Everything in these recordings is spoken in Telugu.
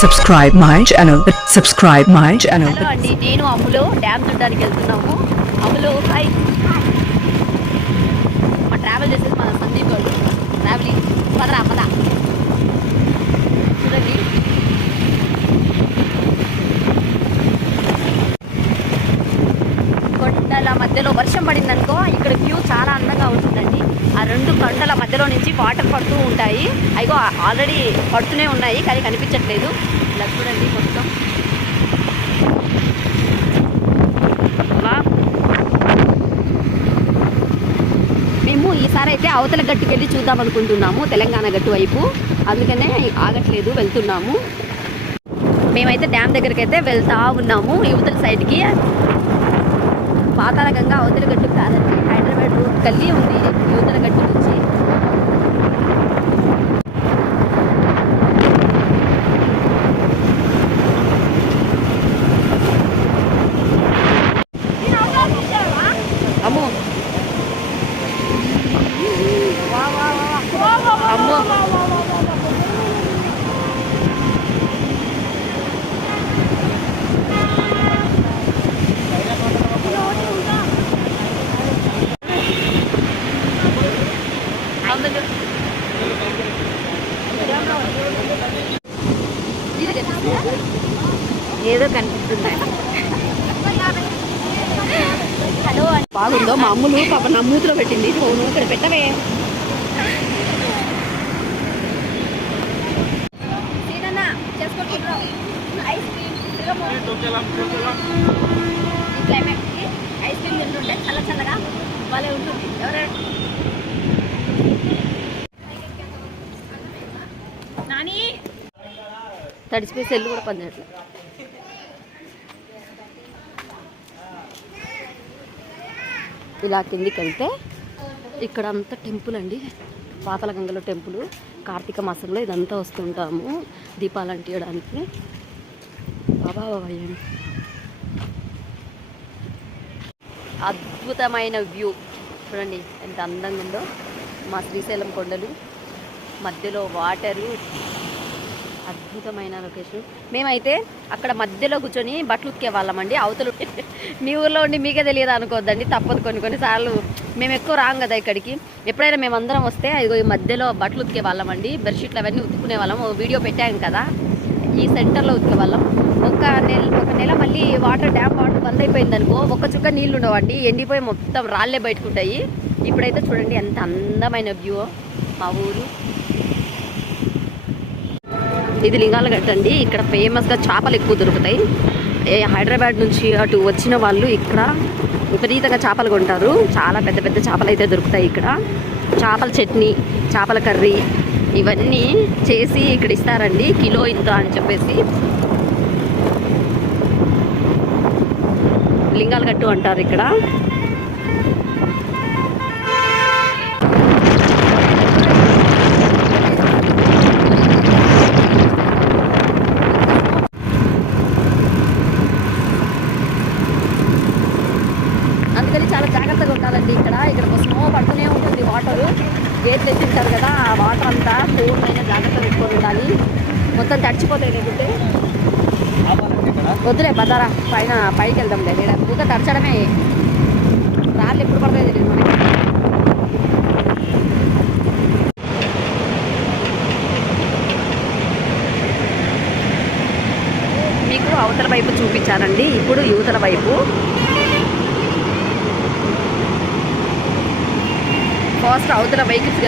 Subscribe my channel. Subscribe my channel. Hello అండి, నేను అమ్ములో డ్యామ్ చూడడానికి వెళ్తున్నాము. అమ్ములో హాయ్. మా ట్రావెల్ చేసేది మన సందీప్ గారు ట్రావెలింగ్. పదరా పద చూడండి. కొండల మధ్యలో వర్షం పడిందనుకో ఇక్కడ వ్యూ చాలా అందంగా ఉంటుందండి. ఆ రెండు కొండల మధ్యలో నుంచి వాటర్ పడుతూ ఉంటాయి. అయిగో ఆల్రెడీ పడుతూనే ఉన్నాయి కానీ కనిపించట్లేదు. ఇలా చూడండి మొత్తం. మేము ఈసారి అయితే అవతల గట్టుకు వెళ్ళి చూద్దాం అనుకుంటున్నాము, తెలంగాణ గట్టు వైపు. అందుకనే ఆగట్లేదు, వెళ్తున్నాము. మేమైతే డ్యామ్ దగ్గరికి అయితే వెళ్తూ ఉన్నాము. యువతల సైడ్కి పాతాళగంగా అవతల గట్టు కాదండి, హైదరాబాద్ రూట్ కల్లి ఉంది యువతల గట్టు నుంచి. అమ్మో అమ్మో ఏదో కనిపిస్తుంది. హలో అని బాగుందో మా అమ్ములు పాప నా మూతిలో పెట్టింది ఫోను. ఇక్కడ పెట్టవే. ఐస్ క్లైమేట్కి ఐస్ క్రీమ్ తింటుంటే చల్ల చల్లగా భలే ఉంటుంది. ఎవరైనా నాని తడిచిపోయి సెల్లు కూడా పనిచేయట్లేదు. ఇలా కిందికి వెళ్తే ఇక్కడ అంతా టెంపుల్ అండి, పాతాళగంగలో టెంపుల్. కార్తీక మాసంలో ఇదంతా వస్తుంటాము దీపాలు అంటించడానికి. బాబా అద్భుతమైన వ్యూ చూడండి ఎంత అందంగా ఉందో. మా శ్రీశైలం కొండలు మధ్యలో వాటరు, అద్భుతమైన లొకేషన్. మేమైతే అక్కడ మధ్యలో కూర్చొని బట్టలు ఉతికే వాళ్ళమండి. అవతలు మీ ఊర్లో ఉండి మీకే తెలియదు అనుకోవద్దండి, తప్పదు. కొన్నిసార్లు మేము ఎక్కువ రాం కదా ఇక్కడికి. ఎప్పుడైనా మేమందరం వస్తే ఇదిగో ఈ మధ్యలో బట్టలు ఉతికే వాళ్ళమండి. బెడ్షీట్లు అవన్నీ ఉతుకునే వాళ్ళం. వీడియో పెట్టాం కదా, ఈ సెంటర్లో ఉతికే వాళ్ళం. ఒక నెల మళ్ళీ డ్యామ్ వాటర్ బంద్ అయిపోయింది అనుకో, ఒక్క చుక్క నీళ్ళు ఉండవండి, ఎండిపోయి మొత్తం రాళ్ళే బయటకుంటాయి. ఇప్పుడైతే చూడండి ఎంత అందమైన వ్యూ మా ఊరు. ఇది లింగాల గట్టు అండి. ఇక్కడ ఫేమస్గా చేపలు ఎక్కువ దొరుకుతాయి. హైదరాబాద్ నుంచి అటు వచ్చిన వాళ్ళు ఇక్కడ విపరీతంగా చేపలు కొంటారు. చాలా పెద్ద పెద్ద చేపలు అయితే దొరుకుతాయి ఇక్కడ. చేపల చట్నీ, చేపల కర్రీ ఇవన్నీ చేసి ఇక్కడ ఇస్తారండి, కిలో ఇంత అని చెప్పేసి. లింగాల గట్టు అంటారు ఇక్కడ. అందుకని చాలా జాగ్రత్తగా ఉండాలండి ఇక్కడ. స్నో పడుతూనే ఉంటుంది, వాటరు గేట్లు ఎత్తింటారు కదా, ఆ వాటర్ అంతా పూర్ణమైన జాగ్రత్త పెట్టుకొని ఉండాలి. మొత్తం తడిచిపోతాయి. లేకుంటే వద్దులే బదారా, పైకి వెళ్దాంలే. పూత తడచడమే, రాళ్ళు ఎప్పుడు పడతాయి తెలియదు మనకి. మీకు అవతల వైపు చూపించానండి, ఇప్పుడు యువతల వైపు. ఫస్ట్ అవతల వెహికల్స్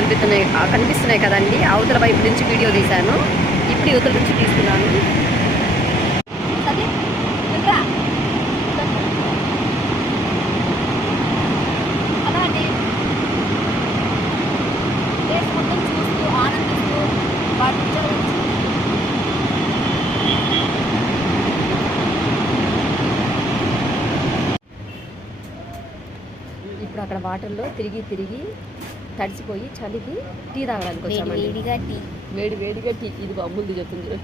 కనిపిస్తున్నాయి కదండి, అవతల వైపు నుంచి వీడియో తీశాను. ఇప్పుడు యువతల నుంచి తీసుకున్నాను. అలా అండి మొత్తం చూస్తూ ఆనందిస్తూ ఇప్పుడు అక్కడ వాటర్లో తిరిగి తడిసిపోయి చలికి టీ తాగడానికి వచ్చామండి. వేడిగా టీ. ఇది అమ్ములు చెప్తుంది.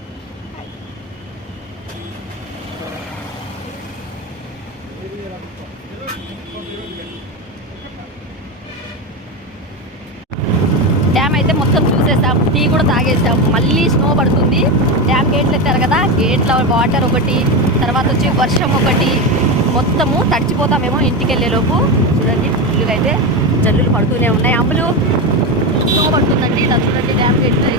డ్యామ్ అయితే మొత్తం చూసేసాం, టీ కూడా తాగేసాం. మళ్ళీ స్నో పడుతుంది. డ్యామ్ గేట్లు ఎత్తారు కదా, గేట్ల వాటర్ ఒకటి, తర్వాత వచ్చి వర్షం ఒకటి, మొత్తము తడిచిపోతామేమో ఇంటికి వెళ్ళేలోపు. చూడండి ఫుల్గా అయితే జల్లులు పడుతూనే ఉన్నాయి. అమ్ములు స్నో పడుతుందండి. ఇలా చూడండి డ్యామ్ గేట్లు.